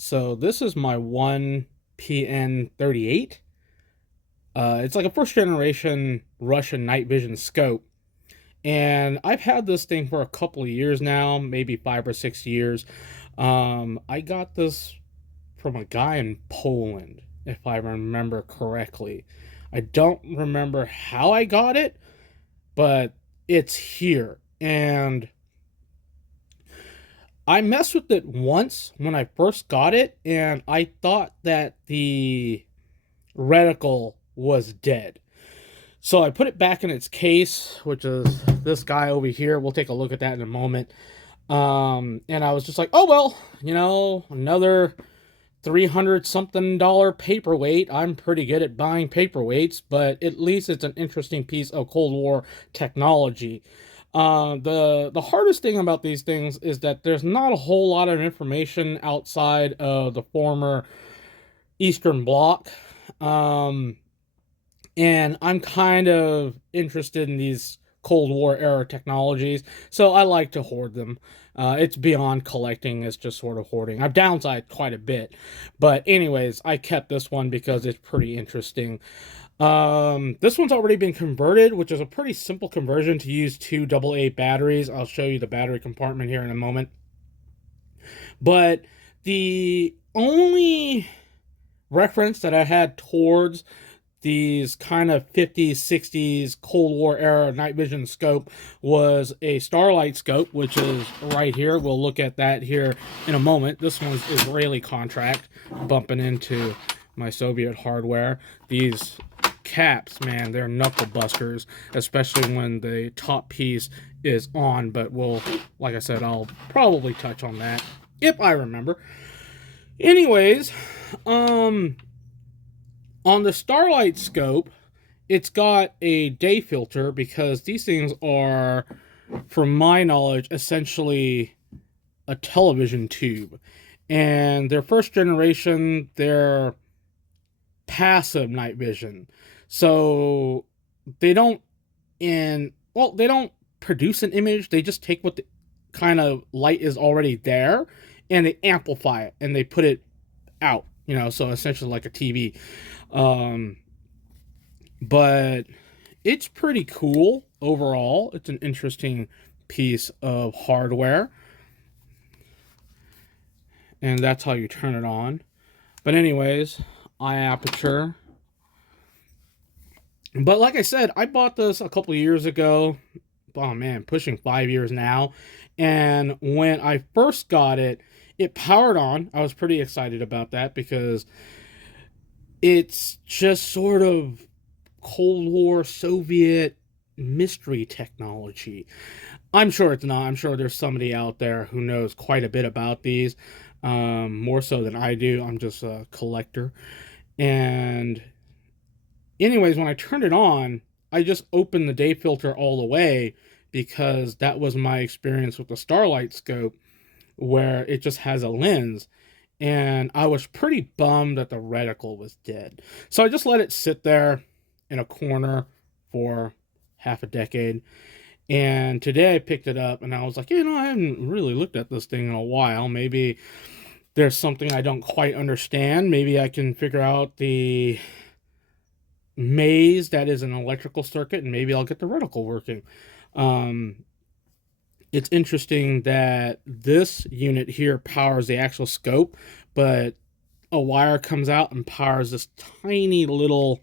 So this is my one PN38. It's like a first generation Russian night vision scope. And I've had this thing for a couple of years now, maybe 5 or 6 years. I got this from a guy in Poland, if I remember correctly. I don't remember how I got it, but it's here. And I messed with it once when I first got it, and I thought that the reticle was dead. So I put it back in its case, which is this guy over here. We'll take a look at that in a moment. And I was just like, oh, well, another 300 something dollar paperweight. I'm pretty good at buying paperweights, but at least it's an interesting piece of Cold War technology. The hardest thing about these things is that there's not a whole lot of information outside of the former Eastern Bloc. Um, and I'm kind of interested in these Cold War era technologies, so I like to hoard them. It's beyond collecting, it's just sort of hoarding. I've downsized quite a bit, but anyways, I kept this one because it's pretty interesting. This one's already been converted, which is a pretty simple conversion to use two AA batteries. I'll show you the battery compartment here in a moment. But the only reference that I had towards these kind of 50s, 60s Cold War era night vision scope was a Starlight scope, which is right here. We'll look at that here in a moment. This one's Israeli contract, bumping into my Soviet hardware. These caps, man, they're knuckle busters, especially when the top piece is on, but like I said, I'll probably touch on that if I remember. Anyways, on the Starlight scope, it's got a day filter because these things are, from my knowledge, essentially a television tube. And their first generation, they're passive night vision. So they don't they don't produce an image, they just take what the kind of light is already there and they amplify it and they put it out, so essentially like a TV. But it's pretty cool overall. It's an interesting piece of hardware. And that's how you turn it on. But anyways, eye aperture. But like I said, I bought this a couple of years ago. Oh man, pushing 5 years now. And when I first got it, it powered on. I was pretty excited about that because it's just sort of Cold War Soviet mystery technology. I'm sure it's not. I'm sure there's somebody out there who knows quite a bit about these, more so than I do. I'm just a collector. And anyways, when I turned it on, I just opened the day filter all the way because that was my experience with the Starlight scope, where it just has a lens. And I was pretty bummed that the reticle was dead. So I just let it sit there in a corner for half a decade. And today I picked it up and I was like, I haven't really looked at this thing in a while. Maybe there's something I don't quite understand. Maybe I can figure out the maze that is an electrical circuit and maybe I'll get the reticle working. It's interesting that this unit here powers the actual scope, but a wire comes out and powers this tiny little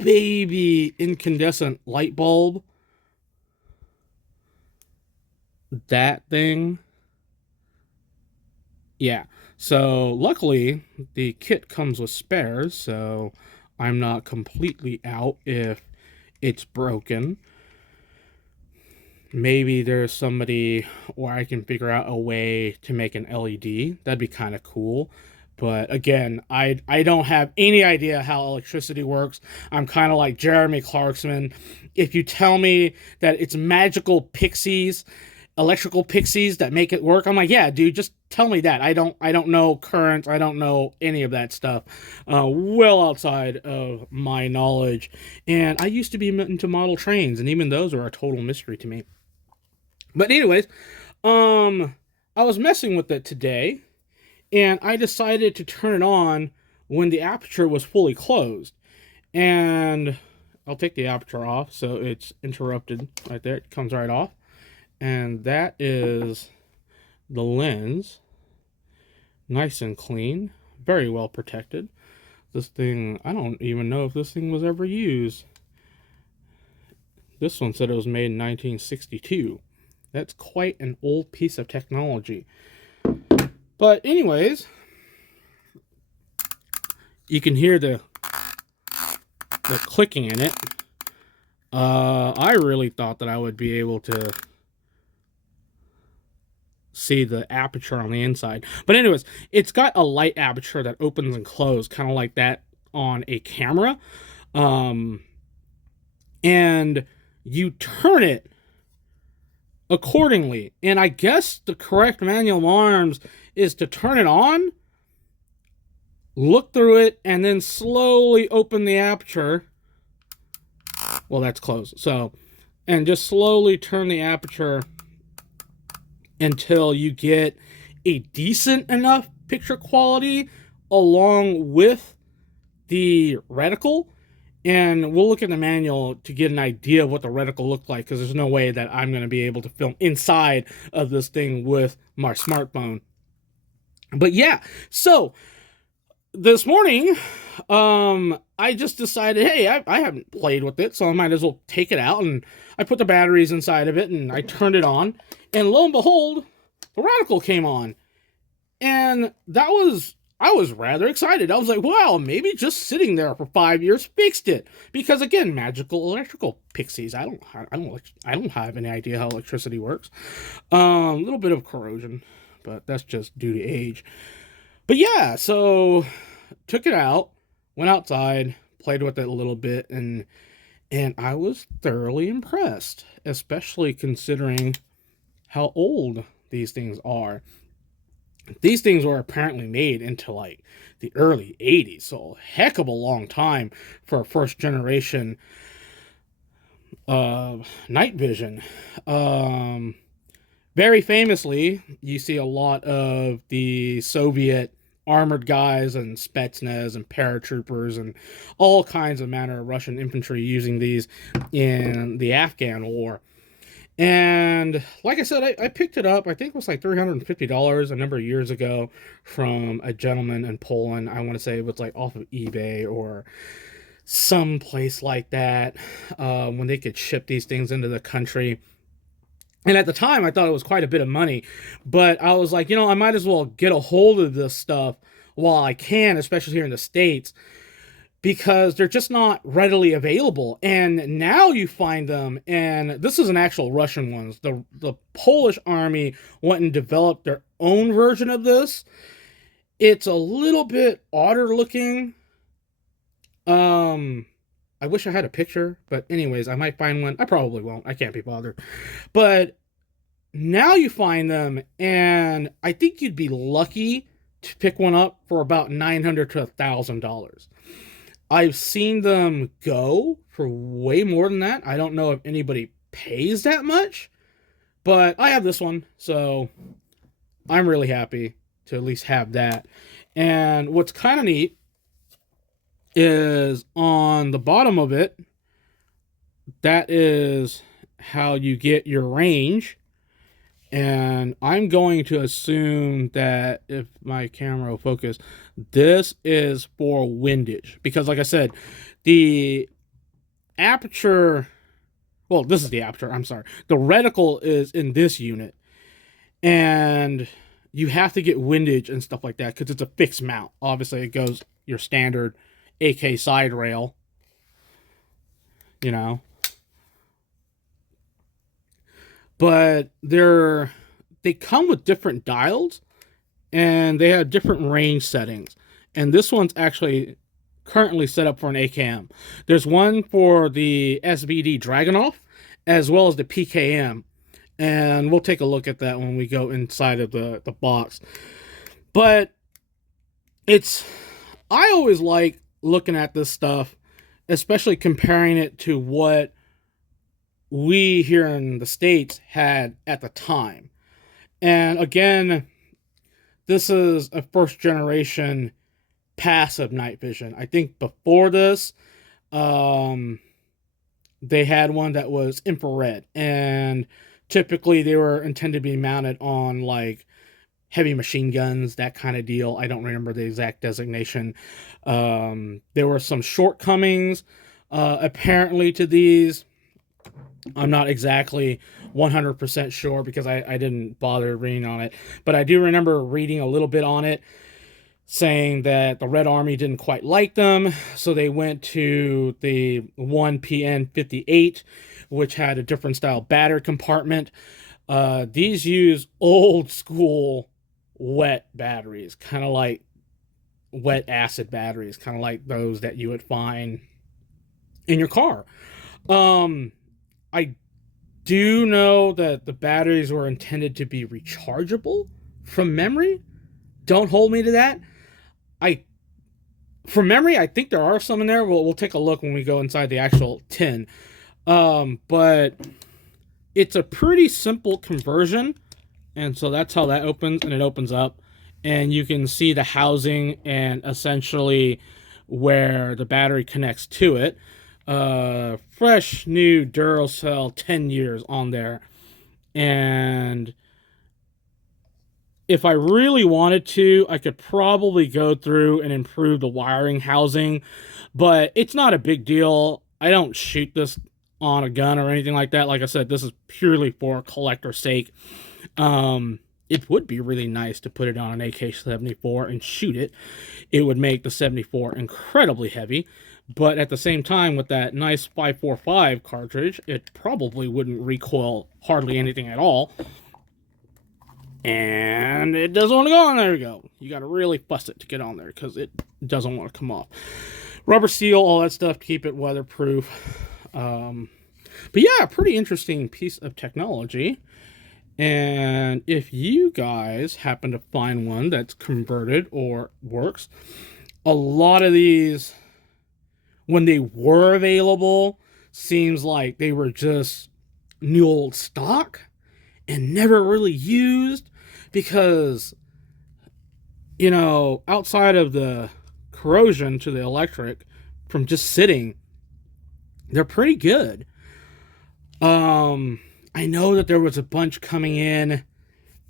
baby incandescent light bulb. That thing. Yeah. So luckily the kit comes with spares, so I'm not completely out if it's broken. Maybe there's somebody where I can figure out a way to make an LED. That'd be kind of cool. But again, I don't have any idea how electricity works. I'm kind of like Jeremy Clarkson. If you tell me that it's magical pixies, electrical pixies that make it work, I'm like, yeah, dude, just tell me that. I don't know currents. I don't know any of that stuff. Well outside of my knowledge. And I used to be into model trains, and even those are a total mystery to me. But anyways, I was messing with it today, and I decided to turn it on when the aperture was fully closed. And I'll take the aperture off so it's interrupted right there. It comes right off. And that is the lens. Nice and clean. Very well protected. This thing, I don't even know if this thing was ever used. This one said it was made in 1962. That's quite an old piece of technology. But anyways, you can hear the clicking in it. I really thought that I would be able to see the aperture on the inside. But anyways, it's got a light aperture that opens and closes, kind of like that on a camera. And you turn it accordingly. And I guess the correct manual of arms is to turn it on, look through it, and then slowly open the aperture. Well, that's closed. So, and just slowly turn the aperture until you get a decent enough picture quality along with the reticle. And we'll look at the manual to get an idea of what the reticle looked like, because there's no way that I'm going to be able to film inside of this thing with my smartphone. But yeah, so this morning, I just decided, hey, I haven't played with it, so I might as well take it out. And I put the batteries inside of it, and I turned it on. And lo and behold, the reticle came on. And I was rather excited. I was like, wow, maybe just sitting there for 5 years fixed it. Because again, magical electrical pixies. I don't have any idea how electricity works. A little bit of corrosion, but that's just due to age. But yeah, so took it out, went outside, played with it a little bit, and I was thoroughly impressed, especially considering how old these things are. These things were apparently made into like the early 80s, so a heck of a long time for a first generation night vision. Very famously, you see a lot of the Soviet armored guys and Spetsnaz and paratroopers and all kinds of manner of Russian infantry using these in the Afghan war. And like I said, I picked it up. I think it was like $350 a number of years ago from a gentleman in Poland. I want to say it was like off of eBay or some place like that, when they could ship these things into the country. And at the time, I thought it was quite a bit of money. But I was like, I might as well get a hold of this stuff while I can, especially here in the States, because they're just not readily available. And now you find them, and this is an actual Russian one. The Polish army went and developed their own version of this. It's a little bit odder looking. I wish I had a picture, but anyways, I might find one. I probably won't. I can't be bothered. But now you find them, and I think you'd be lucky to pick one up for about $900 to $1,000. I've seen them go for way more than that. I don't know if anybody pays that much, but I have this one, so I'm really happy to at least have that. And what's kind of neat is on the bottom of it, that is how you get your range. And I'm going to assume that if my camera will focus, this is for windage. Because like I said, the aperture, well, this is the aperture, I'm sorry. The reticle is in this unit. And you have to get windage and stuff like that because it's a fixed mount. Obviously, it goes your standard AK side rail, But they come with different dials, and they have different range settings. And this one's actually currently set up for an AKM. There's one for the SVD Dragunov, as well as the PKM. And we'll take a look at that when we go inside of the box. But I always like looking at this stuff, especially comparing it to what we here in the States had at the time. And again, this is a first generation passive night vision. I think before this, they had one that was infrared, and typically they were intended to be mounted on like heavy machine guns, that kind of deal. I don't remember the exact designation. There were some shortcomings apparently to these. I'm not exactly 100% sure because I didn't bother reading on it, but I do remember reading a little bit on it, saying that the Red Army didn't quite like them, so they went to the 1PN58, which had a different style battery compartment. These use old school wet batteries, kind of like wet acid batteries, kind of like those that you would find in your car. I do know that the batteries were intended to be rechargeable from memory. Don't hold me to that. From memory, I think there are some in there. We'll take a look when we go inside the actual tin. But it's a pretty simple conversion. And so that's how that opens, and it opens up. And you can see the housing and essentially where the battery connects to it. Fresh, new Duracell, 10 years on there. And if I really wanted to, I could probably go through and improve the wiring housing, but it's not a big deal. I don't shoot this on a gun or anything like that. Like I said, this is purely for collector's sake. It would be really nice to put it on an AK-74 and shoot it. It would make the 74 incredibly heavy, but at the same time, with that nice 545 cartridge, it probably wouldn't recoil hardly anything at all. And it doesn't want to go on. There we go. You got to really fuss it to get on there because it doesn't want to come off. Rubber seal, all that stuff to keep it weatherproof. But yeah, pretty interesting piece of technology. And if you guys happen to find one that's converted or works, a lot of these, when they were available, seems like they were just new old stock and never really used because, you know, outside of the corrosion to the electric from just sitting, they're pretty good. I know that there was a bunch coming in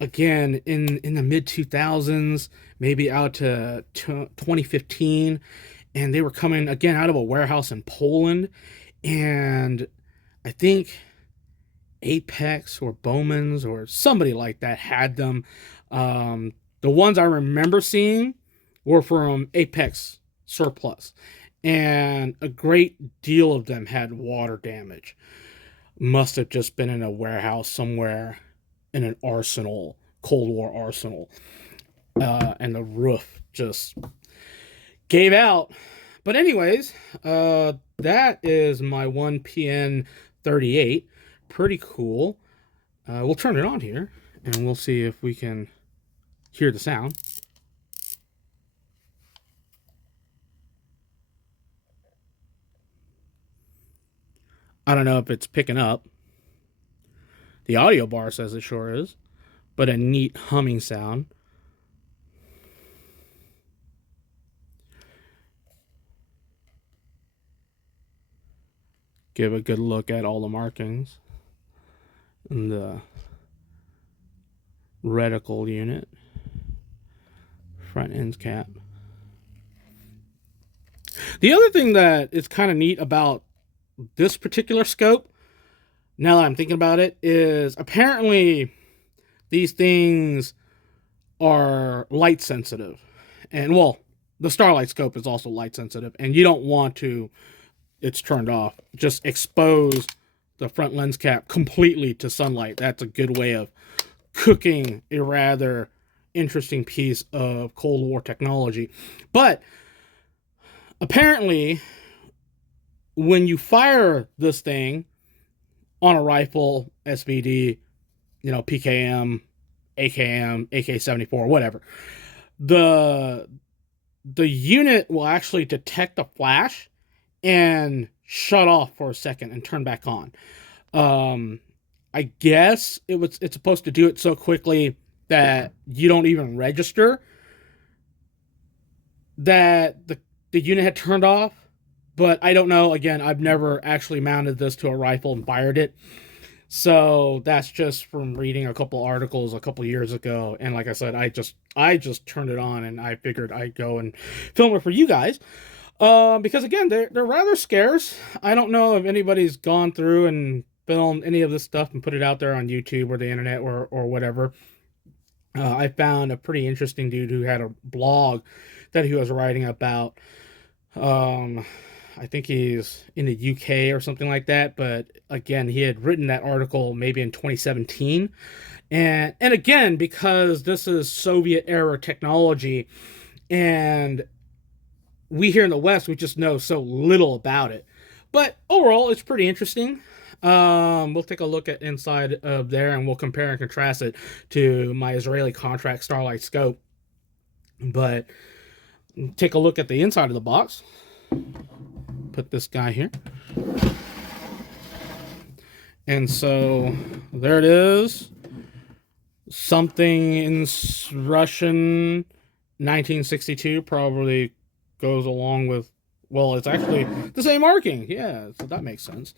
again in the mid 2000s, maybe out to 2015, and they were coming again out of a warehouse in Poland, and I think Apex or Bowman's or somebody like that had them. The ones I remember seeing were from Apex Surplus, and a great deal of them had water damage. Must have just been in a warehouse somewhere in an arsenal, Cold War arsenal, and the roof just gave out. But anyways, that is my 1PN38. Pretty cool. We'll turn it on here, and we'll see if we can hear the sound. I don't know if it's picking up. The audio bar says it sure is, but a neat humming sound. Give a good look at all the markings and the reticle unit, front ends cap. The other thing that is kind of neat about this particular scope, now that I'm thinking about it, is apparently these things are light sensitive. And well, the Starlight scope is also light sensitive, and you don't want to, it's turned off, just expose the front lens cap completely to sunlight. That's a good way of cooking a rather interesting piece of Cold War technology. But apparently, when you fire this thing on a rifle, SVD, you know, PKM, AKM, AK-74, whatever, the unit will actually detect a flash and shut off for a second and turn back on. I guess it's supposed to do it so quickly that you don't even register that the unit had turned off. But I don't know. Again, I've never actually mounted this to a rifle and fired it. So that's just from reading a couple articles a couple years ago. And like I said, I just turned it on and I figured I'd go and film it for you guys. Because again, they're rather scarce. I don't know if anybody's gone through and filmed any of this stuff and put it out there on YouTube or the internet or whatever. I found a pretty interesting dude who had a blog that he was writing about. I think he's in the UK or something like that. But again, he had written that article maybe in 2017. And again, because this is Soviet era technology, and we here in the West, we just know so little about it. But overall, it's pretty interesting. We'll take a look at inside of there, and we'll compare and contrast it to my Israeli contract Starlight scope. But take a look at the inside of the box. Put this guy here. And so there it is. Something in Russian 1962 probably goes along with, well, it's actually the same marking. Yeah, so that makes sense.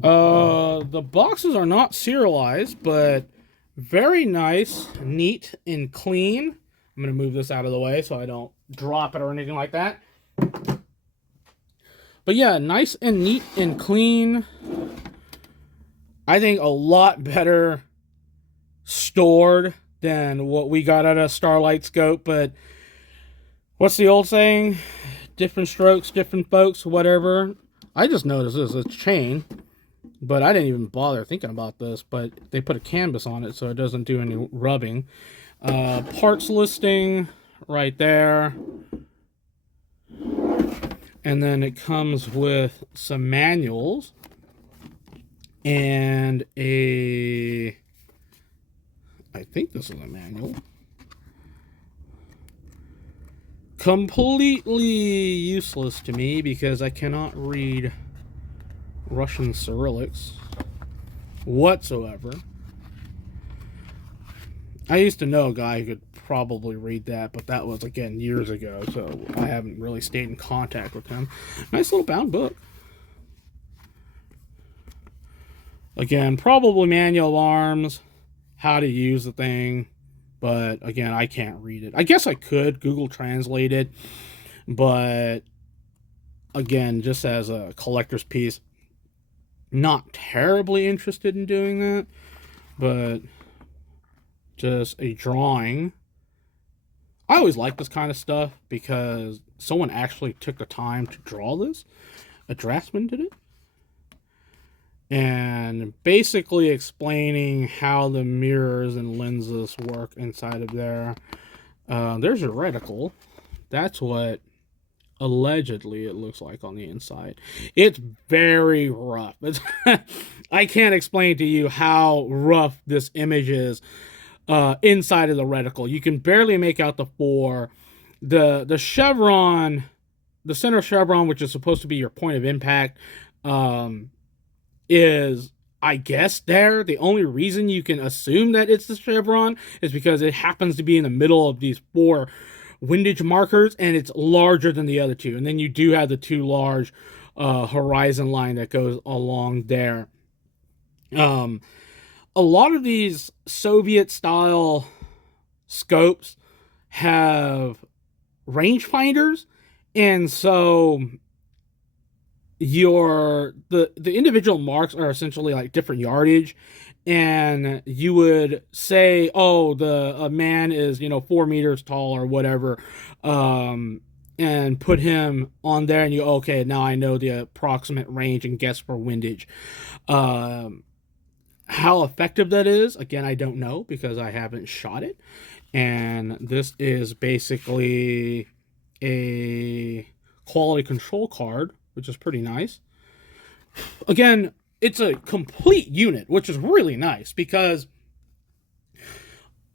The boxes are not serialized, but very nice, neat, and clean. I'm going to move this out of the way so I don't drop it or anything like that. But yeah, nice and neat and clean. I think a lot better stored than what we got at a Starlight scope. But what's the old saying? Different strokes, different folks, whatever. I just noticed this is a chain, but I didn't even bother thinking about this. But they put a canvas on it so it doesn't do any rubbing. Parts listing right there. And then it comes with some manuals and I think this is a manual. Completely useless to me because I cannot read Russian Cyrillics whatsoever. I used to know a guy who could probably read that, but that was, again, years ago, so I haven't really stayed in contact with him. Nice little bound book. Again, probably manual arms, how to use the thing, but again, I can't read it. I guess I could Google Translate it, but again, just as a collector's piece, not terribly interested in doing that, but just a drawing. I always like this kind of stuff because someone actually took the time to draw this. A draftsman did it. And basically explaining how the mirrors and lenses work inside of there. There's your reticle. That's what allegedly it looks like on the inside. It's very rough. I can't explain to you how rough this image is. Inside of the reticle, you can barely make out the fore. The chevron, the center chevron, which is supposed to be your point of impact, is, I guess, there. The only reason you can assume that it's the chevron is because it happens to be in the middle of these 4 windage markers, and it's larger than the other 2. And then you do have the 2 large horizon line that goes along there. A lot of these Soviet-style scopes have rangefinders, and so the individual marks are essentially like different yardage, and you would say, oh, a man is 4 meters tall or whatever, and put him on there, and you, okay, now I know the approximate range and guess for windage. How effective that is, again, I don't know because I haven't shot it. And this is basically a quality control card, which is pretty nice. Again, it's a complete unit, which is really nice because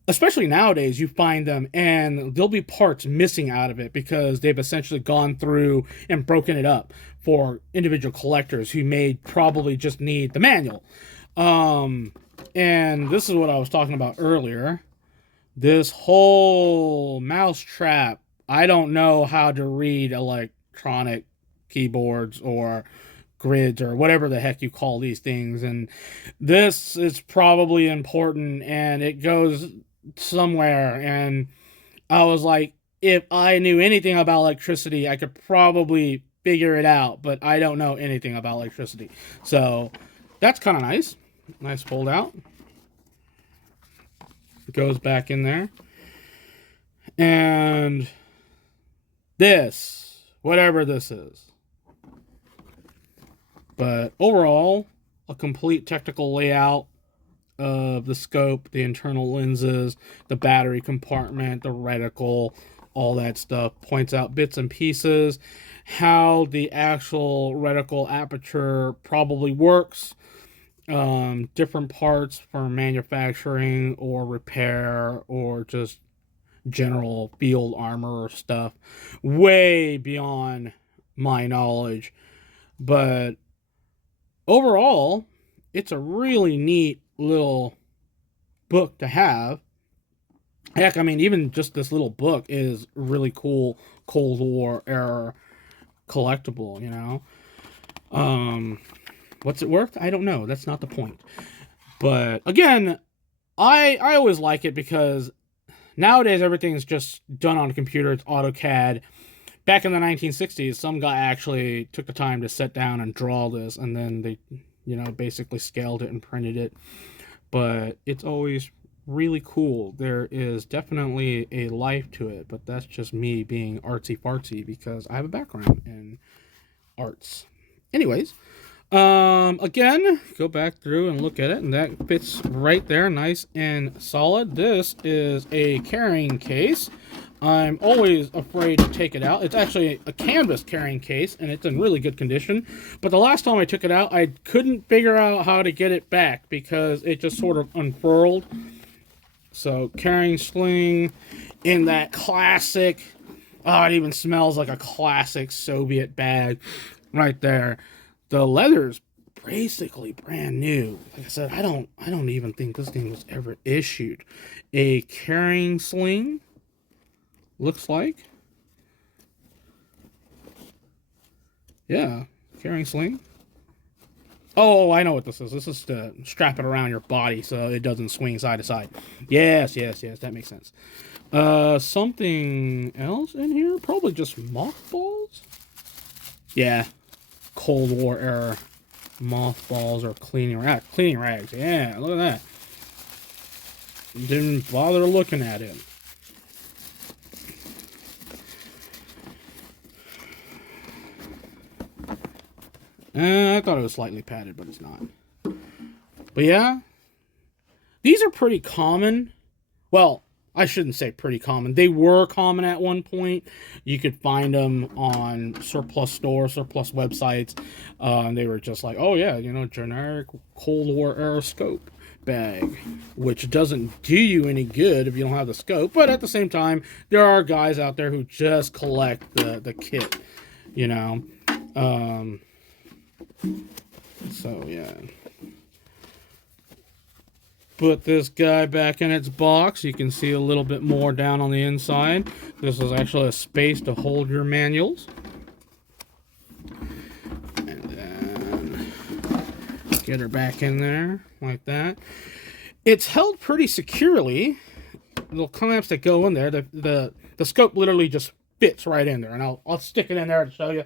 especially nowadays, you find them and there'll be parts missing out of it because they've essentially gone through and broken it up for individual collectors who may probably just need the manual. And this is what I was talking about earlier. This whole mousetrap, I don't know how to read electronic keyboards or grids or whatever the heck you call these things, and this is probably important, and it goes somewhere. And I was like, if I knew anything about electricity, I could probably figure it out, but I don't know anything about electricity. So that's kind of nice. Nice fold out. It goes back in there. And this, whatever this is. But overall, a complete technical layout of the scope, the internal lenses, the battery compartment, the reticle, all that stuff. Points out bits and pieces, how the actual reticle aperture probably works, different parts for manufacturing or repair or just general field armor stuff, way beyond my knowledge. But overall, it's a really neat little book to have. Heck, I mean, even just this little book is really cool Cold War era collectible, you know? What's it worth? I don't know. That's not the point. But again, I always like it because nowadays everything's just done on a computer. It's AutoCAD. Back in the 1960s, some guy actually took the time to sit down and draw this, and then they, basically scaled it and printed it. But it's always really cool. There is definitely a life to it, but that's just me being artsy fartsy because I have a background in arts. Anyways, again, go back through and look at it, and that fits right there, nice and solid. This is a carrying case. I'm always afraid to take it out. It's actually a canvas carrying case, and it's in really good condition. But the last time I took it out, I couldn't figure out how to get it back because it just sort of unfurled. So, carrying sling in that classic, it even smells like a classic Soviet bag right there. The leather's basically brand new. Like I said, I don't even think this thing was ever issued. A carrying sling, looks like. Yeah, carrying sling. Oh, I know what this is. This is to strap it around your body so it doesn't swing side to side. Yes, that makes sense. Something else in here? Probably just mothballs? Yeah, Cold War era mothballs or cleaning rags. Yeah, look at that. Didn't bother looking at it. I thought it was slightly padded, but it's not. But yeah, these are pretty common. Well, I shouldn't say pretty common. They were common at one point. You could find them on surplus websites. They were just like, oh yeah, generic Cold War era scope bag, which doesn't do you any good if you don't have the scope. But at the same time, there are guys out there who just collect the kit, So yeah. Put this guy back in its box. You can see a little bit more down on the inside. This is actually a space to hold your manuals. And then get her back in there like that. It's held pretty securely. Little clamps that go in there. The scope literally just fits right in there, and I'll stick it in there to show you.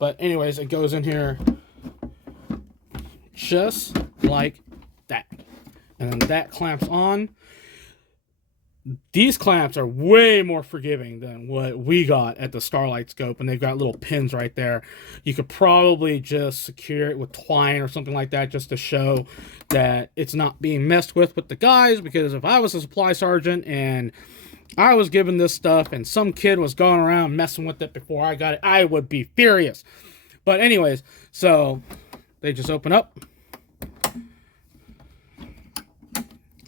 But anyways, it goes in here just like that. And then that clamps on. These clamps are way more forgiving than what we got at the Starlight scope, and they've got little pins right there. You could probably just secure it with twine or something like that just to show that it's not being messed with the guys, because if I was a supply sergeant and I was given this stuff and some kid was going around messing with it before I got it, I would be furious. But anyways, so they just open up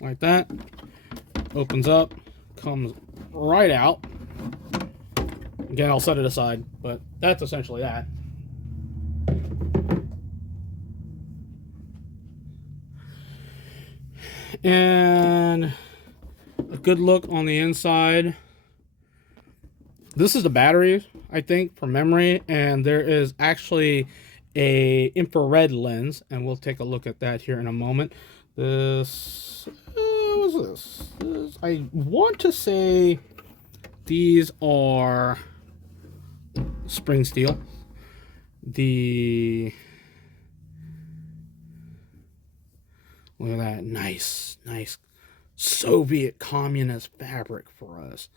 like that. Opens up, comes right out. Again, I'll set it aside, but that's essentially that. And a good look on the inside. This is the battery, I think, from memory, and there is actually a infrared lens, and we'll take a look at that here in a moment. This, what's this? I want to say these are spring steel. Look at that, nice Soviet communist fabric for us.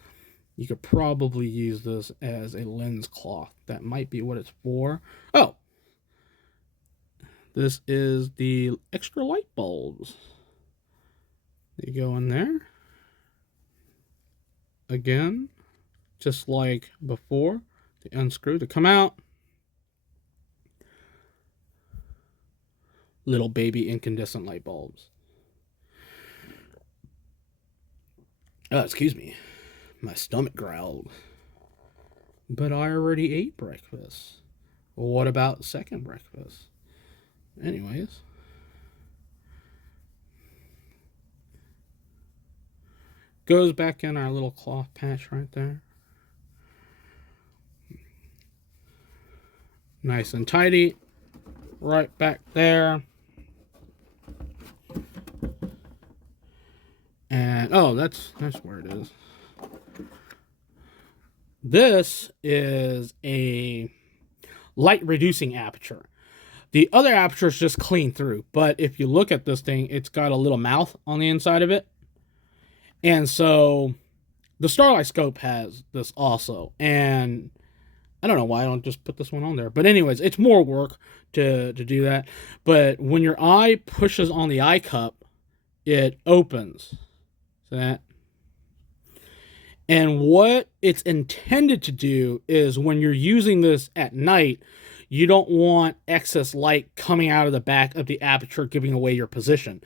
You could probably use this as a lens cloth. That might be what it's for. Oh, this is the extra light bulbs. They go in there. Again, just like before, they unscrew to come out. Little baby incandescent light bulbs. Oh, excuse me. My stomach growled. But I already ate breakfast. Well, what about second breakfast? Anyways. Goes back in our little cloth patch right there. Nice and tidy. Right back there. And, oh, that's where it is. This is a light reducing aperture. The other aperture is just clean through, but if you look at this thing, it's got a little mouth on the inside of it. And so the Starlight Scope has this also. And I don't know why I don't just put this one on there. But anyways, it's more work to do that. But when your eye pushes on the eye cup, it opens. See that? And what it's intended to do is when you're using this at night, you don't want excess light coming out of the back of the aperture giving away your position.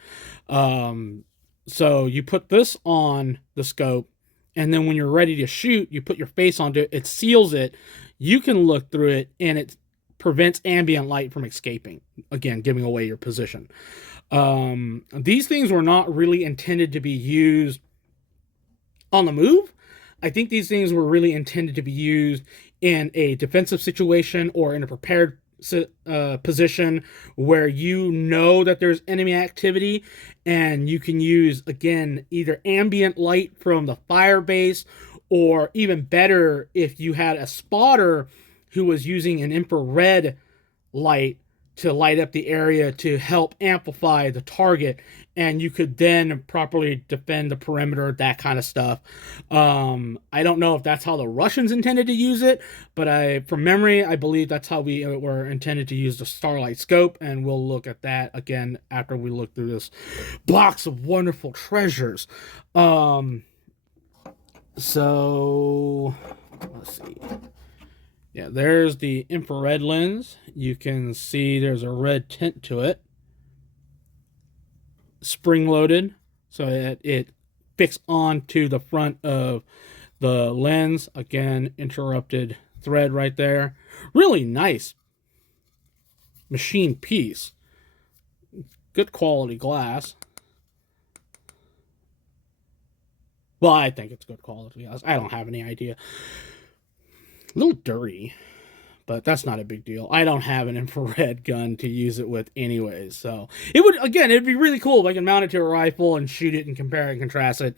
So you put this on the scope, and then when you're ready to shoot, you put your face onto it, it seals it, you can look through it, and it prevents ambient light from escaping, again, giving away your position. These things were not really intended to be used on the move. I think these things were really intended to be used in a defensive situation or in a prepared position where you know that there's enemy activity, and you can use, again, either ambient light from the fire base, or even better, if you had a spotter who was using an infrared light to light up the area to help amplify the target, and you could then properly defend the perimeter, that kind of stuff. I don't know if that's how the Russians intended to use it, but from memory, I believe that's how we were intended to use the Starlight Scope, and we'll look at that again after we look through this box of wonderful treasures. So, let's see. Yeah, there's the infrared lens. You can see there's a red tint to it. Spring-loaded, so it fixed onto the front of the lens. Again, interrupted thread right there. Really nice machine piece. Good quality glass. Well, I think it's good quality glass. I don't have any idea. A little dirty, but that's not a big deal. I don't have an infrared gun to use it with anyways, so it'd be really cool if I can mount it to a rifle and shoot it and compare and contrast it,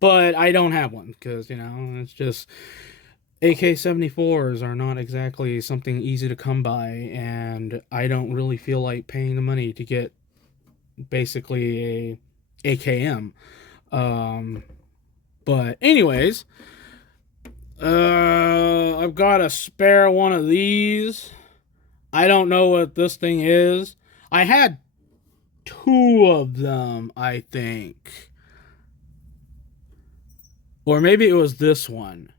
but I don't have one because, it's just AK-74s are not exactly something easy to come by, and I don't really feel like paying the money to get basically a AKM. But anyways, I've got a spare one of these. I don't know what this thing is. I had 2 of them, I think. Or maybe it was this one.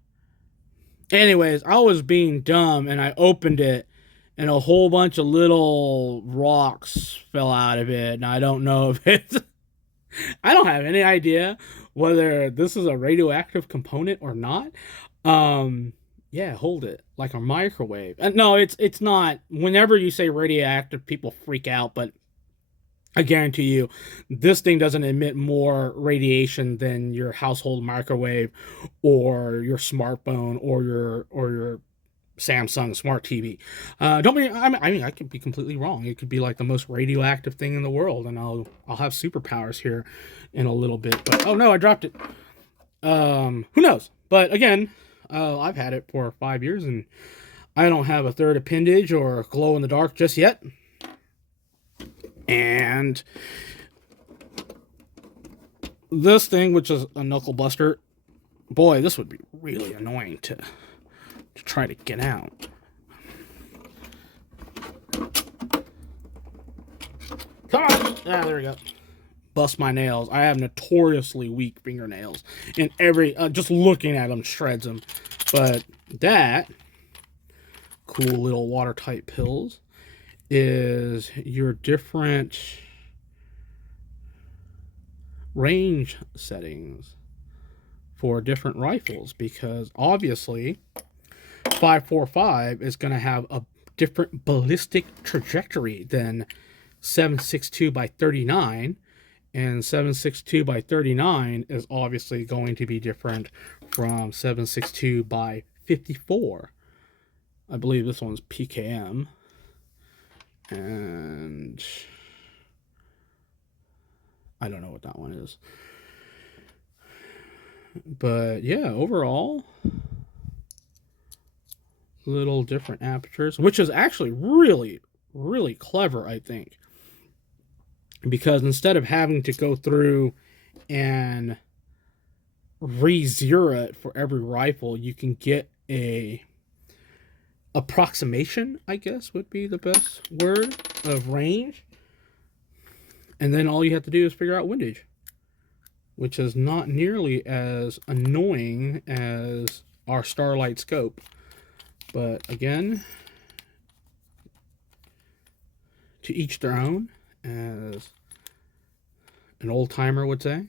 Anyways, I was being dumb and I opened it and a whole bunch of little rocks fell out of it. And I don't know if it's... I don't have any idea whether this is a radioactive component or not. Yeah, hold it like a microwave. No, it's not. Whenever you say radioactive, people freak out, but I guarantee you, this thing doesn't emit more radiation than your household microwave, or your smartphone, or your Samsung smart TV. Don't be. I mean, I could be completely wrong. It could be like the most radioactive thing in the world, and I'll have superpowers here in a little bit. But oh no, I dropped it. Who knows? But again, I've had it for 5 years, and I don't have a third appendage or glow in the dark just yet. And this thing, which is a knuckle buster, boy, this would be really annoying to try to get out. Come on! Ah, there we go. Bust my nails. I have notoriously weak fingernails, and just looking at them shreds them. But that cool little watertight pills is your different range settings for different rifles, because obviously 5.45 is going to have a different ballistic trajectory than 7.62 by 39, and 7.62 by 39 is obviously going to be different from 7.62 by 54. I believe this one's PKM, and I don't know what that one is. But yeah, overall, little different apertures, which is actually really, really clever, I think. Because instead of having to go through and re-zero it for every rifle, you can get a approximation, I guess would be the best word, of range. And then all you have to do is figure out windage, which is not nearly as annoying as our Starlight scope. But again, to each their own, as an old timer would say.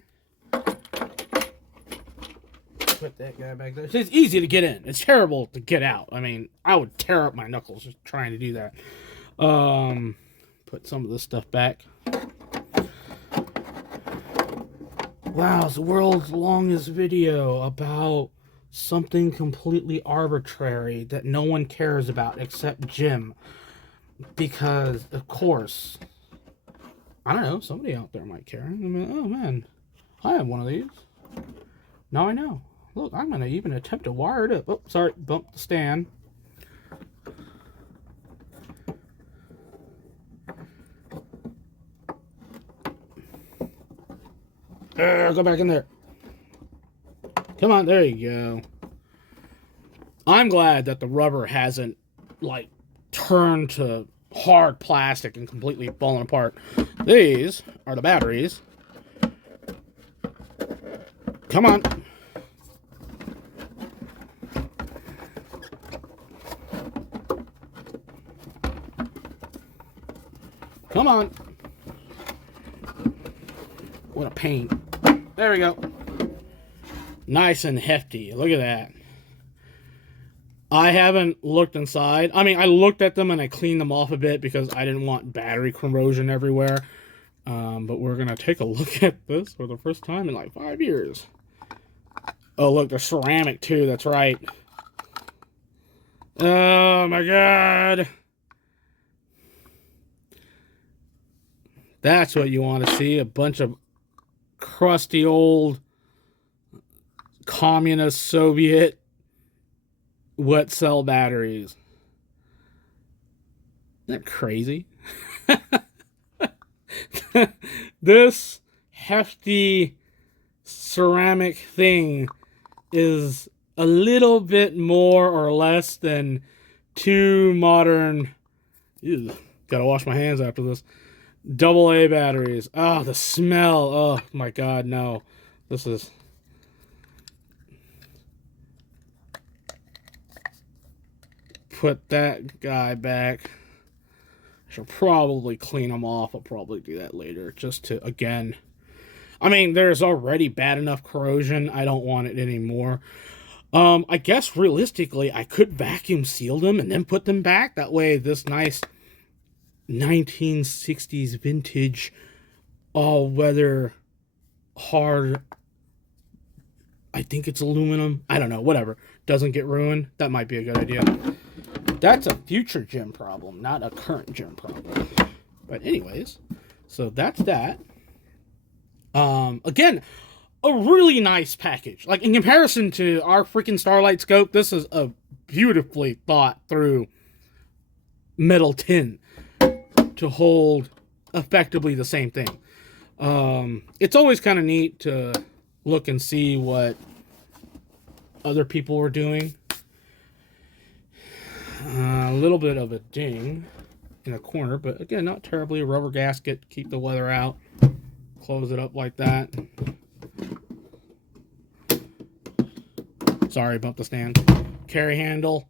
Put that guy back there. It's easy to get in. It's terrible to get out. I mean, I would tear up my knuckles just trying to do that. Put some of this stuff back. Wow, it's the world's longest video about something completely arbitrary that no one cares about except Jim. Because, of course, I don't know, somebody out there might care. I mean, oh man, I have one of these. Now I know. Look, I'm going to even attempt to wire it up. Oh, sorry, bumped the stand. Go back in there. Come on, there you go. I'm glad that the rubber hasn't, like, turned to hard plastic and completely fallen apart. These are the batteries. Come on. Come on. What a pain. There we go. Nice and hefty. Look at that. I haven't looked inside. I mean, I looked at them and I cleaned them off a bit because I didn't want battery corrosion everywhere. But we're going to take a look at this for the first time in like 5 years. Oh, look, they're ceramic too. That's right. Oh, my God. That's what you want to see. A bunch of crusty old communist Soviet wet cell batteries. Isn't that crazy? This hefty ceramic thing is a little bit more or less than 2 modern, gotta wash my hands after this, AA batteries. Oh, the smell. Oh my God, no. This is... Put that guy back. I should probably clean them off. I'll probably do that later, just to, again, I mean, there's already bad enough corrosion. I don't want it anymore. I guess realistically, I could vacuum seal them and then put them back. That way, this nice 1960s vintage all weather hard, I think it's aluminum, I don't know, whatever, doesn't get ruined. That might be a good idea. That's a future gym problem, not a current gym problem. But anyways, so that's that. Again, a really nice package. Like, in comparison to our freaking Starlight scope, this is a beautifully thought through metal tin to hold effectively the same thing. It's always kind of neat to look and see what other people are doing. A little bit of a ding in a corner, but again, not terribly. A rubber gasket, keep the weather out. Close it up like that. Sorry about the stand. Carry handle.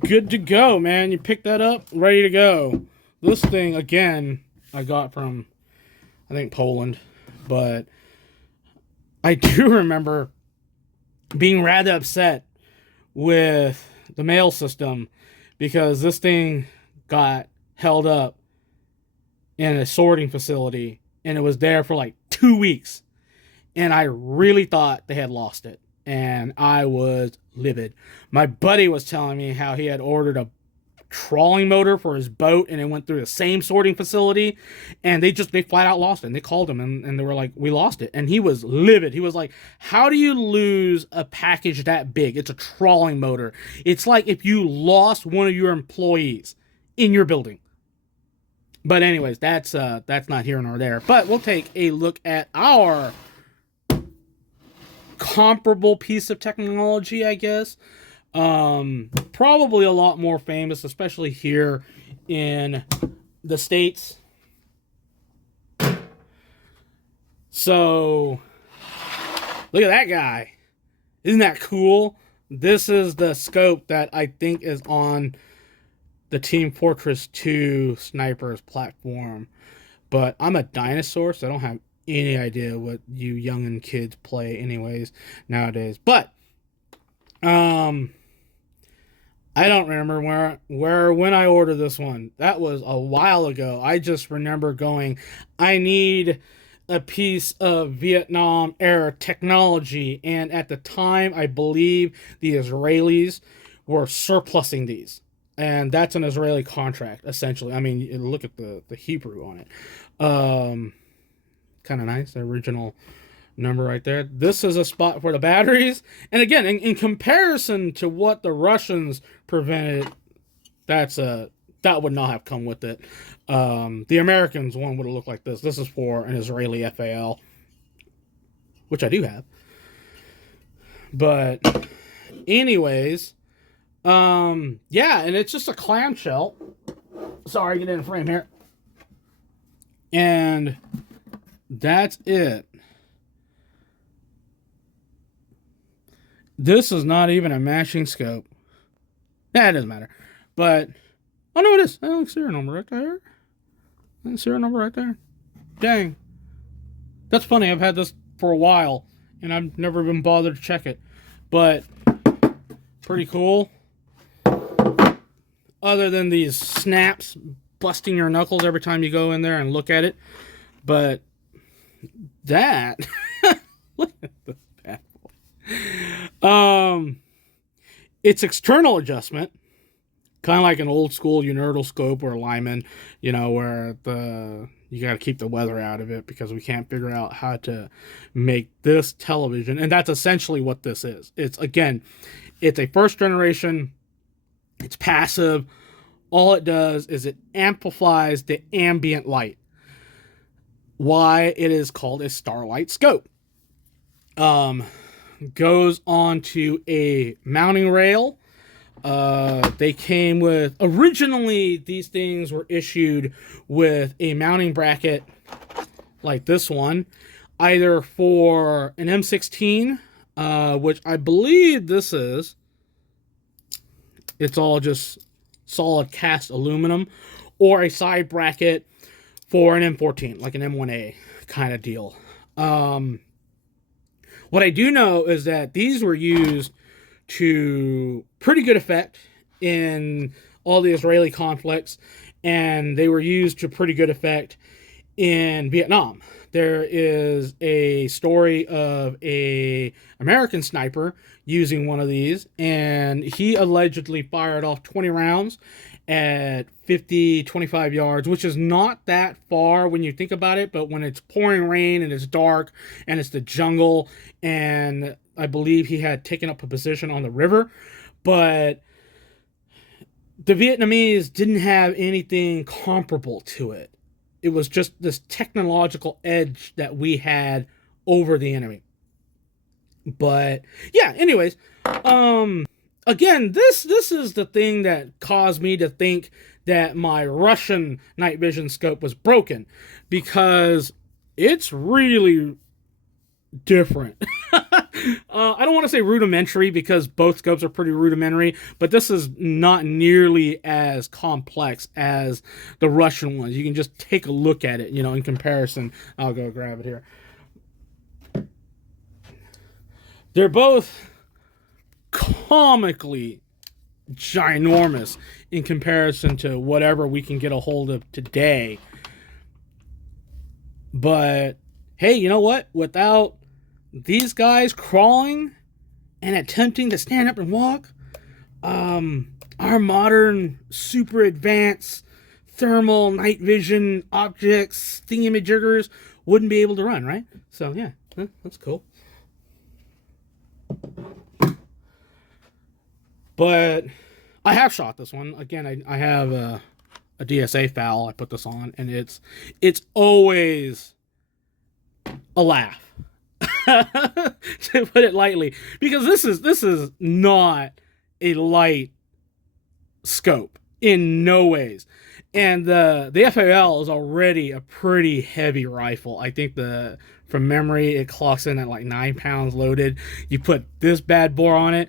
Good to go, man. You pick that up, ready to go. This thing, again, I got from, I think, Poland. But I do remember being rather upset with the mail system because this thing got held up in a sorting facility and it was there for like 2 weeks. And I really thought they had lost it. And I was livid. My buddy was telling me how he had ordered a trawling motor for his boat and it went through the same sorting facility and they flat out lost it. And they called him and they were like, we lost it. And he was livid. He was like, how do you lose a package that big? It's a trawling motor. It's like if you lost one of your employees in your building. But anyways, that's not here nor there. But we'll take a look at our comparable piece of technology, I guess. Probably a lot more famous, especially here in the States. So, look at that guy. Isn't that cool? This is the scope that I think is on the Team Fortress 2 snipers platform. But I'm a dinosaur, so I don't have any idea what you youngin' kids play anyways nowadays. But I don't remember when I ordered this one. That was a while ago. I just remember going, I need a piece of Vietnam era technology, and at the time I believe the Israelis were surplusing these. And that's an Israeli contract, essentially. I mean, look at the Hebrew on it. Kind of nice, the original number right there. This is a spot for the batteries. And again, in comparison to what the Russians prevented, that would not have come with it. The Americans one would have looked like this. This is for an Israeli FAL, which I do have. But anyways, yeah, and it's just a clamshell. Sorry, get in frame here. And that's it. This is not even a matching scope. Nah, it doesn't matter. But, oh no, it is. I see serial number right there. Serial number right there. Dang. That's funny. I've had this for a while, and I've never been bothered to check it. But, pretty cool. Other than these snaps busting your knuckles every time you go in there and look at it. But that look at this bad boy. It's external adjustment, kind of like an old school Unerdal scope or Lyman, where you got to keep the weather out of it because we can't figure out how to make this television, and that's essentially what this is. It's a first generation. It's passive. All it does is it amplifies the ambient light. Why it is called a Starlight scope. Goes onto a mounting rail. They came with, originally these things were issued with a mounting bracket like this one, either for an M16, which I believe this is. It's all just solid cast aluminum, or a side bracket for an M14, like an M1A kind of deal. What I do know is that these were used to pretty good effect in all the Israeli conflicts, and they were used to pretty good effect in Vietnam. There is a story of a American sniper using one of these, and he allegedly fired off 20 rounds at 50, 25 yards, which is not that far when you think about it, but when it's pouring rain and it's dark and it's the jungle, and I believe he had taken up a position on the river, but the Vietnamese didn't have anything comparable to it. It was just this technological edge that we had over the enemy. But yeah, anyways, again, this is the thing that caused me to think that my Russian night vision scope was broken, because it's really different. I don't want to say rudimentary, because both scopes are pretty rudimentary, but this is not nearly as complex as the Russian ones. You can just take a look at it, in comparison. I'll go grab it here. They're both comically ginormous in comparison to whatever we can get a hold of today. But hey, you know what? Without these guys crawling and attempting to stand up and walk, our modern super advanced thermal night vision objects, thingamajiggers, wouldn't be able to run, right? So yeah, that's cool. But I have shot this one. Again, I have a DSA FAL I put this on, and it's always a laugh. To put it lightly, because this is not a light scope in no ways, and the FAL is already a pretty heavy rifle. I think from memory it clocks in at like 9 pounds loaded. You put this bad boy on it,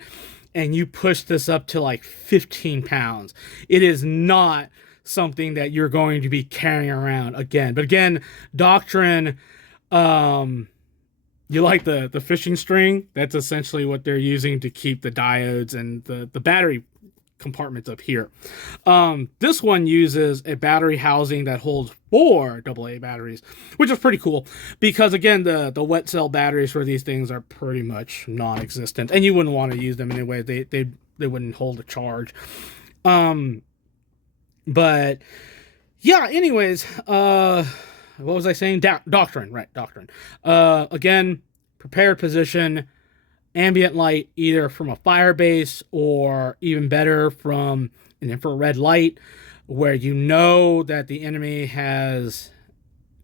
and you push this up to like 15 pounds. It is not something that you're going to be carrying around again. But again, Doctrine, you like the fishing string? That's essentially what they're using to keep the diodes and the battery compartments up here. This one uses a battery housing that holds 4 AA batteries, which is pretty cool, because again, the wet cell batteries for these things are pretty much non-existent, and you wouldn't want to use them anyway. They wouldn't hold a charge. But yeah, anyways, what was I saying? Doctrine, right? Doctrine. Again, prepared position, ambient light, either from a fire base or even better from an infrared light, where you know that the enemy has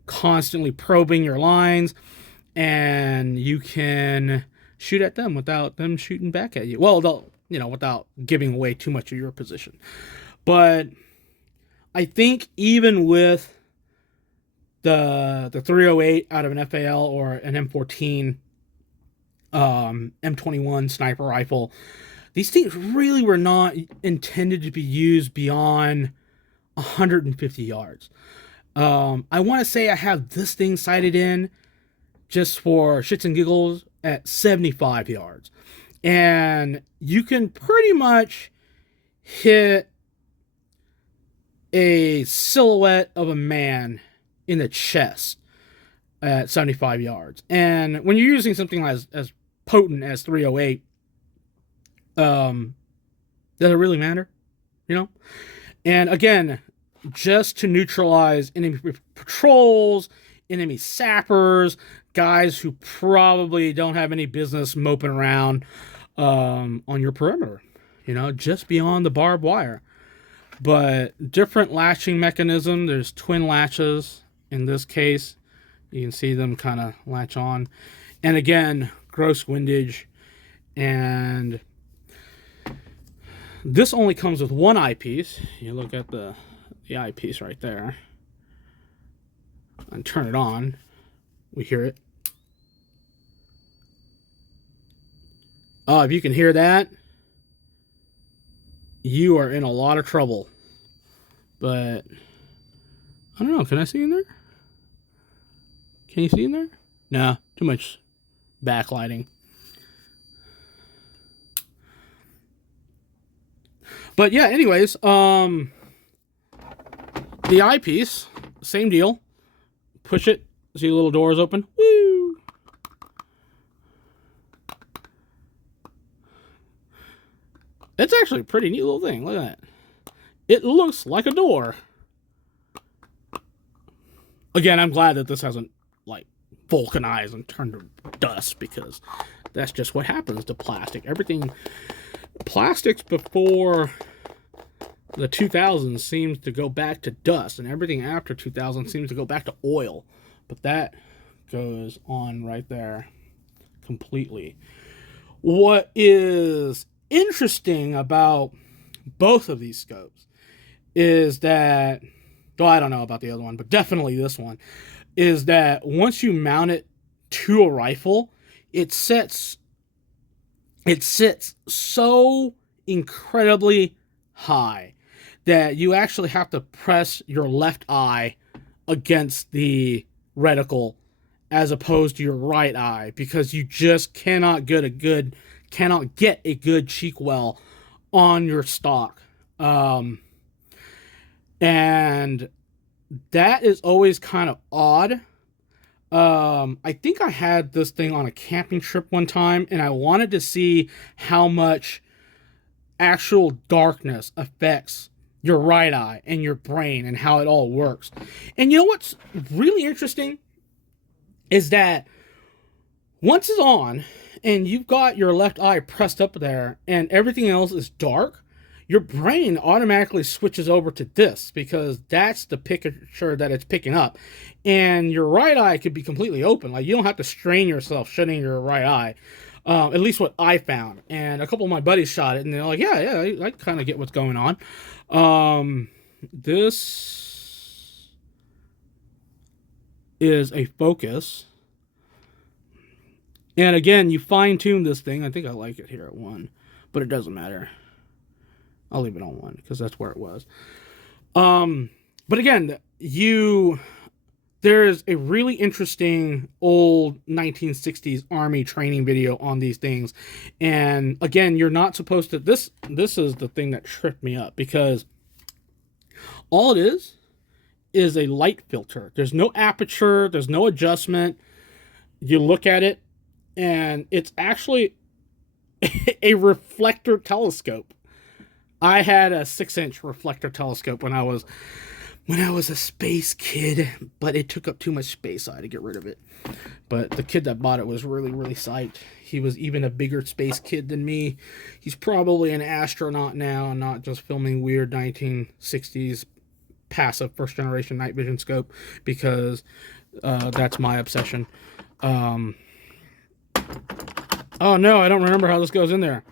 constantly probing your lines, and you can shoot at them without them shooting back at you. Well, they'll, without giving away too much of your position. But I think even with the 308 out of an FAL or an M14, M21 sniper rifle, these things really were not intended to be used beyond 150 yards. I want to say I have this thing sighted in, just for shits and giggles, at 75 yards. And you can pretty much hit a silhouette of a man in the chest at 75 yards. And when you're using something as potent as 308, does it really matter? And again, just to neutralize enemy patrols, enemy sappers, guys who probably don't have any business moping around on your perimeter, just beyond the barbed wire. But different latching mechanism. There's twin latches in this case. You can see them kind of latch on. And again, gross windage. And this only comes with one eyepiece. You look at the eyepiece right there. And turn it on. We hear it. Oh, if you can hear that, you are in a lot of trouble. But I don't know. Can I see in there? Can you see in there? Nah, too much backlighting. But yeah, anyways, the eyepiece, same deal. push it. See the little doors open? Woo! It's actually a pretty neat little thing. Look at that. It looks like a door. Again, I'm glad that this hasn't, like, vulcanized and turned to dust, because that's just what happens to plastic. Everything... Plastics before the 2000s seems to go back to dust, and everything after 2000 seems to go back to oil. But that goes on right there completely. What is interesting about both of these scopes is that, well, I don't know about the other one, but definitely this one, is that once you mount it to a rifle, it sits so incredibly high that you actually have to press your left eye against the reticle as opposed to your right eye, because you just cannot get a good cheek well on your stock. And that is always kind of odd. I think I had this thing on a camping trip one time, and I wanted to see how much actual darkness affects your right eye and your brain and how it all works. And you know what's really interesting is that once it's on and you've got your left eye pressed up there and everything else is dark, your brain automatically switches over to this, because that's the picture that it's picking up. And your right eye could be completely open. Like, you don't have to strain yourself shutting your right eye. At least what I found. And a couple of my buddies shot it, and they're like, yeah, I kind of get what's going on. This is a focus. And again, you fine-tune this thing. I think I like it here at 1, but it doesn't matter. I'll leave it on 1 because that's where it was. But again, there's a really interesting old 1960s Army training video on these things. And again, you're not supposed to... This is the thing that tripped me up, because all it is a light filter. There's no aperture. There's no adjustment. You look at it, and it's actually a reflector telescope. I had a 6-inch reflector telescope when I was a space kid, but it took up too much space, so I had to get rid of it. But the kid that bought it was really, really psyched. He was even a bigger space kid than me. He's probably an astronaut now, and not just filming weird 1960s passive first-generation night vision scope, because that's my obsession. Oh no, I don't remember how this goes in there.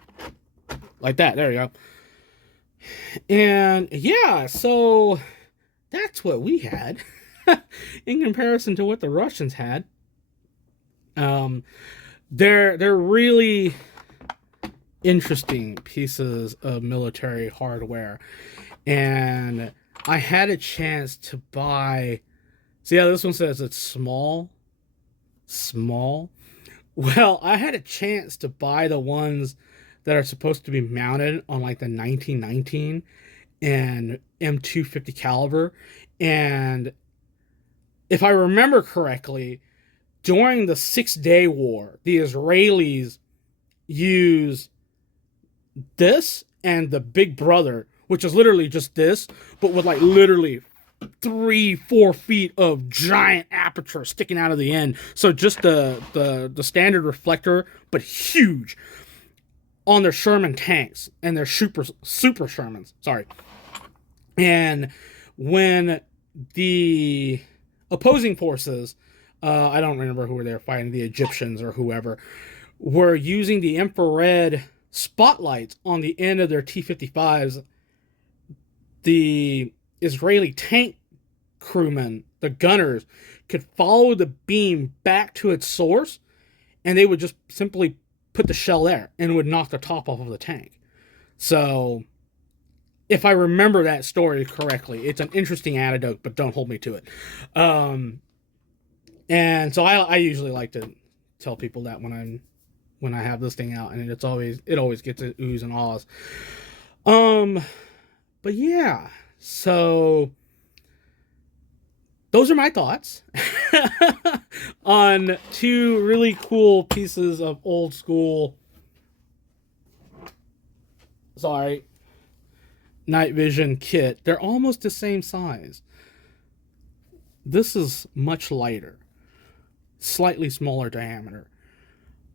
Like that, there you go. And yeah, so that's what we had in comparison to what the Russians had. They're really interesting pieces of military hardware, and I had a chance to buy. See how this one says it's small. Well, I had a chance to buy the ones that are supposed to be mounted on like the 1919 and M250 caliber. And if I remember correctly, during the 6-Day War, the Israelis used this and the Big Brother, which is literally just this, but with like literally 3-4 feet of giant aperture sticking out of the end. So just the standard reflector, but huge, on their Sherman tanks and their super Shermans. Sorry. And when the opposing forces, I don't remember who they were fighting, the Egyptians or whoever, were using the infrared spotlights on the end of their T-55s, the Israeli tank crewmen, the gunners, could follow the beam back to its source, and they would just simply put the shell there and would knock the top off of the tank. So, if I remember that story correctly, it's an interesting anecdote, but don't hold me to it. And so I usually like to tell people that when I have this thing out, and it always gets oohs and ahs. But yeah, so those are my thoughts. on two really cool pieces of old school, sorry, night vision kit. They're almost the same size. This is much lighter, slightly smaller diameter,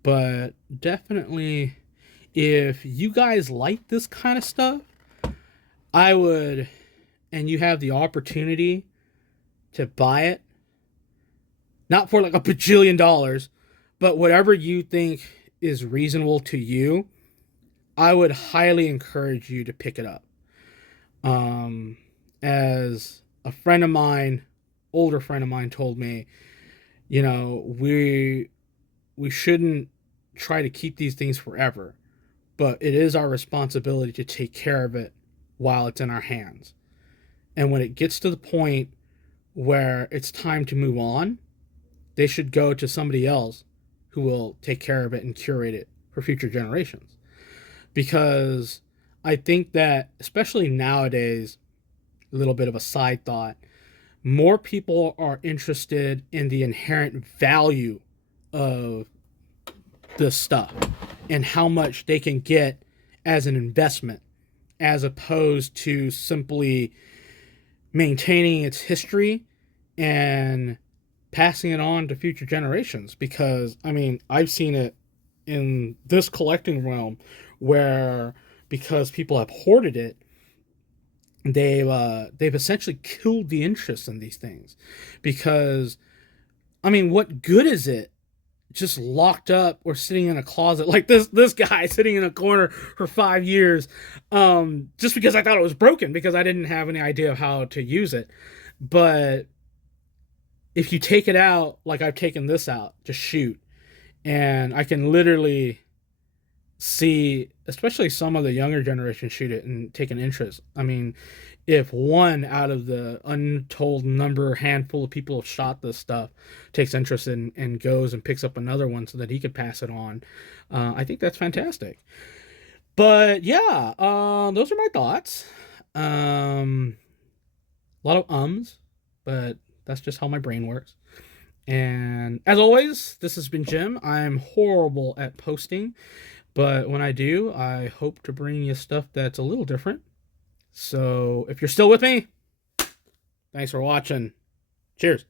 but definitely if you guys like this kind of stuff, I would, and you have the opportunity to buy it, not for like a bajillion dollars, but whatever you think is reasonable to you, I would highly encourage you to pick it up. As a friend of mine, older friend of mine, told me, you know, we shouldn't try to keep these things forever, but it is our responsibility to take care of it while it's in our hands. And when it gets to the point where it's time to move on, they should go to somebody else who will take care of it and curate it for future generations. Because I think that, especially nowadays, a little bit of a side thought, more people are interested in the inherent value of this stuff and how much they can get as an investment, as opposed to simply maintaining its history and passing it on to future generations. Because, I mean, I've seen it in this collecting realm where, because people have hoarded it, they've essentially killed the interest in these things. Because, I mean, what good is it just locked up or sitting in a closet like this guy sitting in a corner for 5 years, just because I thought it was broken, because I didn't have any idea of how to use it. But if you take it out, like I've taken this out to shoot, and I can literally see, especially some of the younger generation, shoot it and take an interest. I mean, if one out of the untold number, handful of people have shot this stuff, takes interest in and goes and picks up another one so that he could pass it on, I think that's fantastic. But yeah, those are my thoughts. A lot of but that's just how my brain works. And as always, this has been Jim. I'm horrible at posting, but when I do, I hope to bring you stuff that's a little different. So if you're still with me, thanks for watching. Cheers.